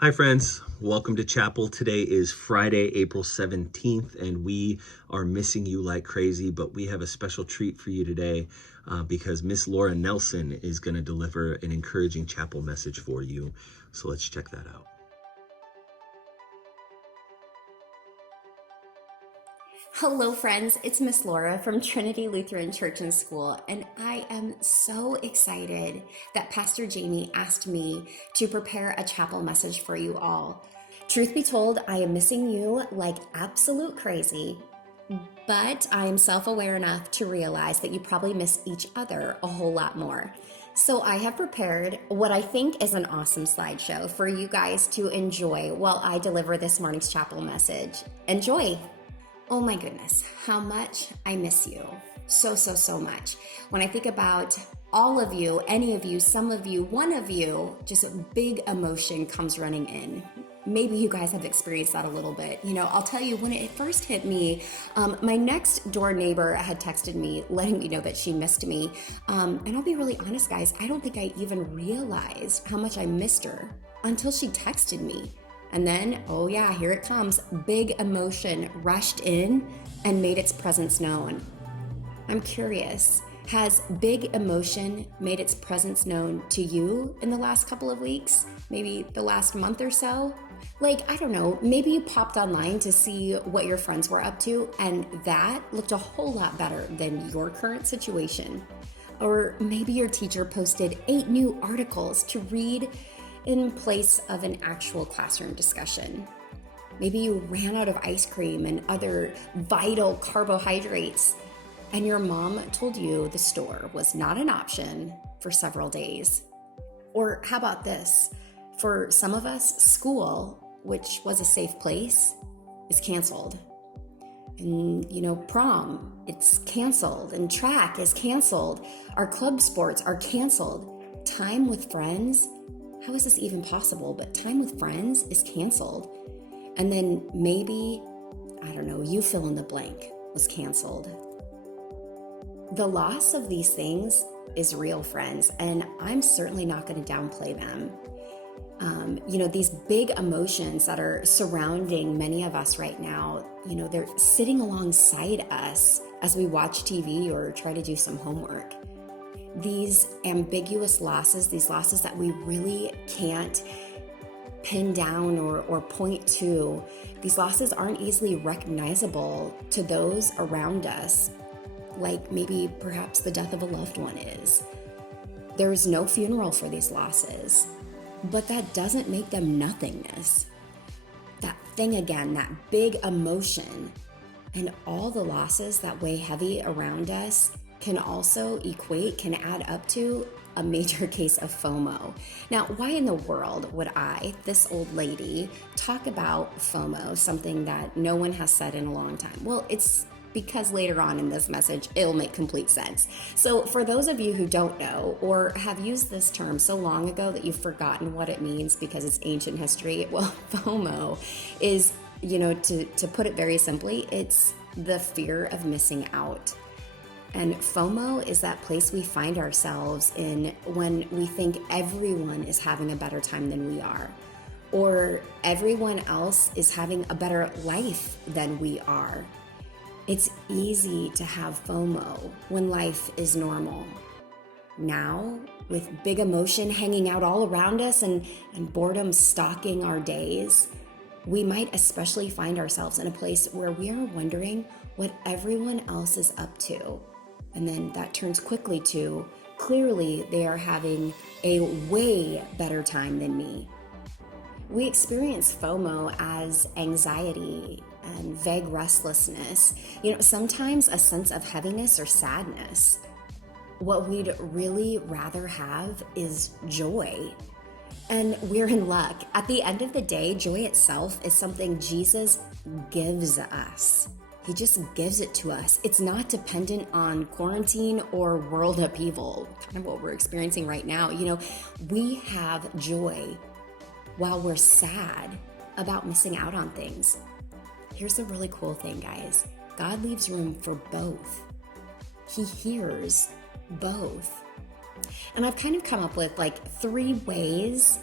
Hi, friends. Welcome to chapel. Today is Friday, April 17th, and we are missing you like crazy, but we have a special treat for you today because Miss Laura Nelson is going to deliver an encouraging chapel message for you. So let's check that out. Hello, friends. It's Miss Laura from Trinity Lutheran Church and School, and I am so excited that Pastor Jamie asked me to prepare a chapel message for you all. Truth be told, I am missing you like absolute crazy, but I am self-aware enough to realize that you probably miss each other a whole lot more. So I have prepared what I think is an awesome slideshow for you guys to enjoy while I deliver this morning's chapel message. Enjoy! Oh my goodness, how much I miss you. So much. When I think about all of you, any of you, some of you, one of you, just a big emotion comes running in. Maybe you guys have experienced that a little bit. I'll tell you, when it first hit me, my next door neighbor had texted me, letting me know that she missed me. And I'll be really honest, guys, I don't think I even realized how much I missed her until she texted me. And then, oh yeah, here it comes. Big emotion rushed in and made its presence known. I'm curious, has big emotion made its presence known to you in the last couple of weeks? Maybe the last month or so? Like, I don't know, maybe you popped online to see what your friends were up to, and that looked a whole lot better than your current situation. Or maybe your teacher posted 8 new articles to read in place of an actual classroom discussion. Maybe you ran out of ice cream and other vital carbohydrates, and your mom told you the store was not an option for several days. Or how about this? For some of us, school, which was a safe place, is canceled. And prom, it's canceled, and track is canceled. Our club sports are canceled. Time with friends, how is this even possible? But time with friends is canceled. And then maybe, I don't know, you fill in the blank, was canceled. The loss of these things is real, friends, and I'm certainly not going to downplay them. These big emotions that are surrounding many of us right now, they're sitting alongside us as we watch TV or try to do some homework. These ambiguous losses, these losses that we really can't pin down or point to, these losses aren't easily recognizable to those around us, like maybe perhaps the death of a loved one is. There is no funeral for these losses, but that doesn't make them nothingness. That thing again, that big emotion, and all the losses that weigh heavy around us can add up to a major case of FOMO. Now, why in the world would I, this old lady, talk about FOMO, something that no one has said in a long time? Well, it's because later on in this message, it'll make complete sense. So for those of you who don't know or have used this term so long ago that you've forgotten what it means because it's ancient history, well, FOMO is, to put it very simply, it's the fear of missing out. And FOMO is that place we find ourselves in when we think everyone is having a better time than we are, or everyone else is having a better life than we are. It's easy to have FOMO when life is normal. Now, with big emotion hanging out all around us and boredom stalking our days, we might especially find ourselves in a place where we are wondering what everyone else is up to. And then that turns quickly to, clearly they are having a way better time than me. We experience FOMO as anxiety and vague restlessness, sometimes a sense of heaviness or sadness. What we'd really rather have is joy. And we're in luck. At the end of the day, joy itself is something Jesus gives us. He just gives it to us. It's not dependent on quarantine or world upheaval, kind of what we're experiencing right now. We have joy while we're sad about missing out on things. Here's the really cool thing, guys. God leaves room for both. He hears both. And I've kind of come up with 3 ways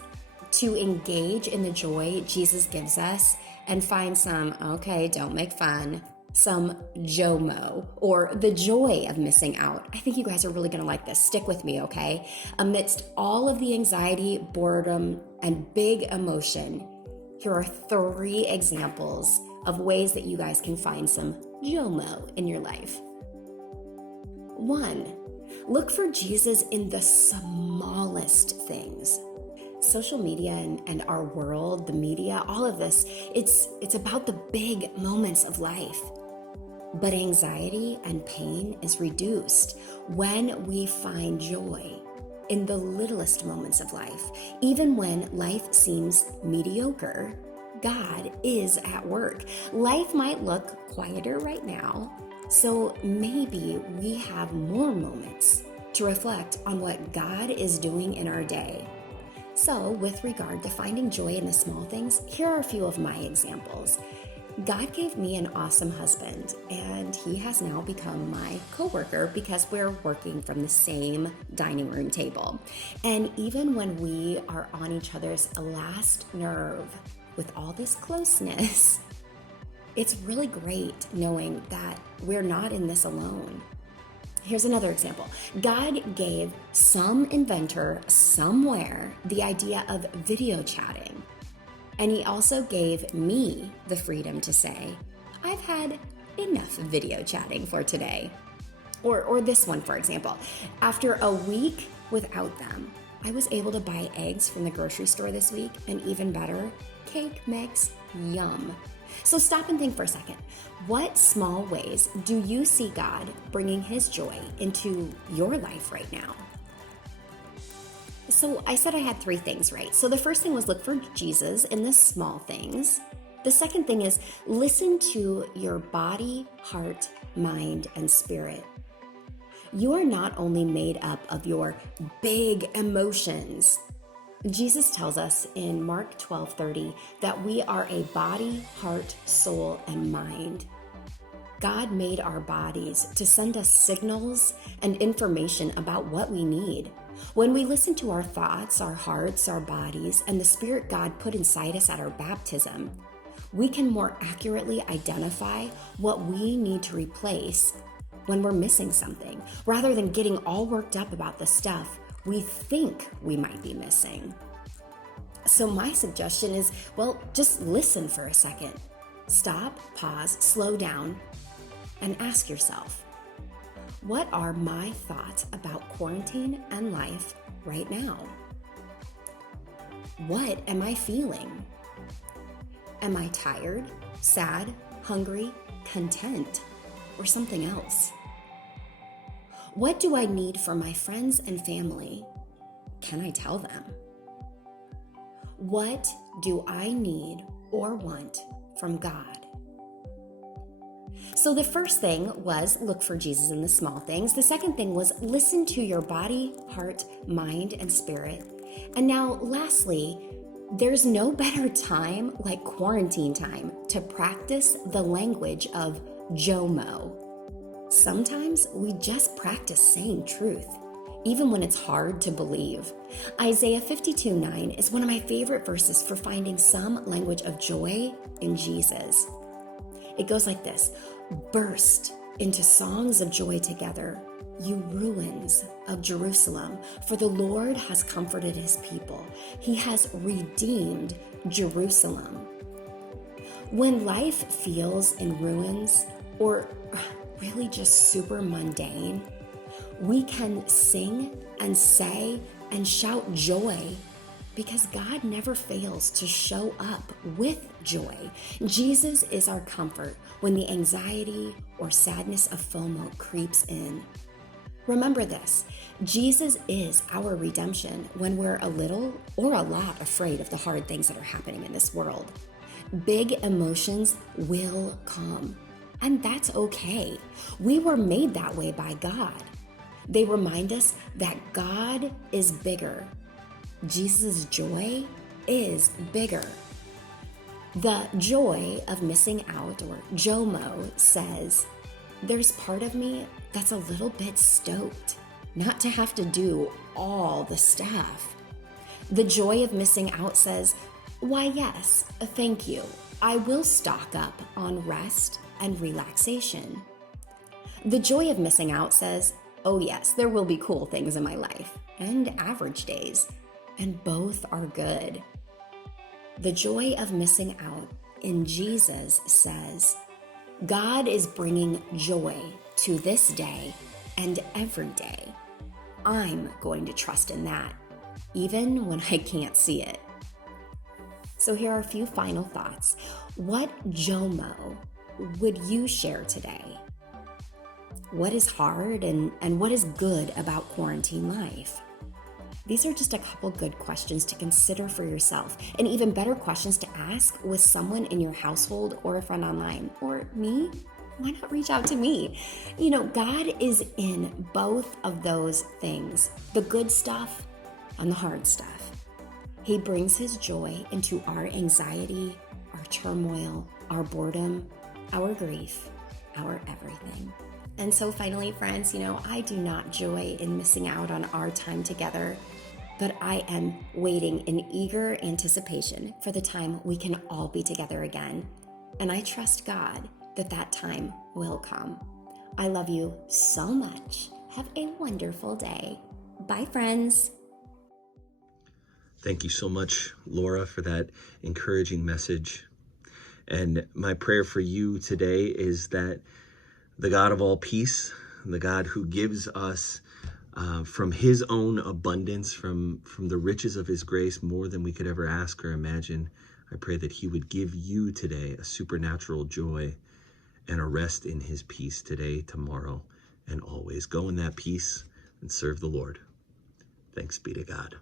to engage in the joy Jesus gives us and find some, okay, don't make fun, some JOMO, or the joy of missing out. I think you guys are really gonna like this. Stick with me, okay? Amidst all of the anxiety, boredom, and big emotion, here are 3 examples of ways that you guys can find some JOMO in your life. 1, look for Jesus in the smallest things. Social media and our world, the media, all of this, it's about the big moments of life. But anxiety and pain is reduced when we find joy in the littlest moments of life. Even when life seems mediocre, God is at work. Life might look quieter right now, so maybe we have more moments to reflect on what God is doing in our day. So, with regard to finding joy in the small things, here are a few of my examples. God gave me an awesome husband, and he has now become my coworker because we're working from the same dining room table. And even when we are on each other's last nerve with all this closeness, it's really great knowing that we're not in this alone. Here's another example. God gave some inventor somewhere the idea of video chatting. And he also gave me the freedom to say, I've had enough video chatting for today. Or this one, for example. After a week without them, I was able to buy eggs from the grocery store this week, and even better, cake mix. Yum. So stop and think for a second. What small ways do you see God bringing his joy into your life right now? So I said I had 3 things, right? So the first thing was look for Jesus in the small things. The second thing is listen to your body, heart, mind, and spirit. You are not only made up of your big emotions. Jesus tells us in Mark 12:30 that we are a body, heart, soul, and mind. God made our bodies to send us signals and information about what we need. When we listen to our thoughts, our hearts, our bodies, and the Spirit God put inside us at our baptism, we can more accurately identify what we need to replace when we're missing something, rather than getting all worked up about the stuff we think we might be missing. So my suggestion is, well, just listen for a second. Stop, pause, slow down, and ask yourself, what are my thoughts about quarantine and life right now? What am I feeling? Am I tired, sad, hungry, content, or something else? What do I need from my friends and family? Can I tell them? What do I need or want from God? So the first thing was look for Jesus in the small things. The second thing was listen to your body, heart, mind, and spirit. And now lastly, there's no better time like quarantine time to practice the language of JOMO. Sometimes we just practice saying truth, even when it's hard to believe. Isaiah 52:9 is one of my favorite verses for finding some language of joy in Jesus. It goes like this: burst into songs of joy together, you ruins of Jerusalem, for the Lord has comforted his people. He has redeemed Jerusalem. When life feels in ruins or really just super mundane, we can sing and say and shout joy because God never fails to show up with joy. Jesus is our comfort when the anxiety or sadness of FOMO creeps in. Remember this, Jesus is our redemption when we're a little or a lot afraid of the hard things that are happening in this world. Big emotions will come, and that's okay. We were made that way by God. They remind us that God is bigger. Jesus' joy is bigger. The joy of missing out, or JOMO, says, there's part of me that's a little bit stoked not to have to do all the stuff. The joy of missing out says, why, yes, thank you. I will stock up on rest and relaxation. The joy of missing out says, oh yes, there will be cool things in my life and average days, and both are good. The joy of missing out in Jesus says, God is bringing joy to this day and every day. I'm going to trust in that, even when I can't see it. So here are a few final thoughts. What JOMO would you share today? What is hard and what is good about quarantine life? These are just a couple good questions to consider for yourself, and even better questions to ask with someone in your household or a friend online, or me. Why not reach out to me? You know, God is in both of those things, the good stuff and the hard stuff. He brings his joy into our anxiety, our turmoil, our boredom, our grief, our everything. And so finally, friends, you know, I do not joy in missing out on our time together, but I am waiting in eager anticipation for the time we can all be together again. And I trust God that that time will come. I love you so much. Have a wonderful day. Bye, friends. Thank you so much, Laura, for that encouraging message. And my prayer for you today is that the God of all peace, the God who gives us from his own abundance, from the riches of his grace, more than we could ever ask or imagine, I pray that he would give you today a supernatural joy and a rest in his peace today, tomorrow, and always. Go in that peace and serve the Lord. Thanks be to God.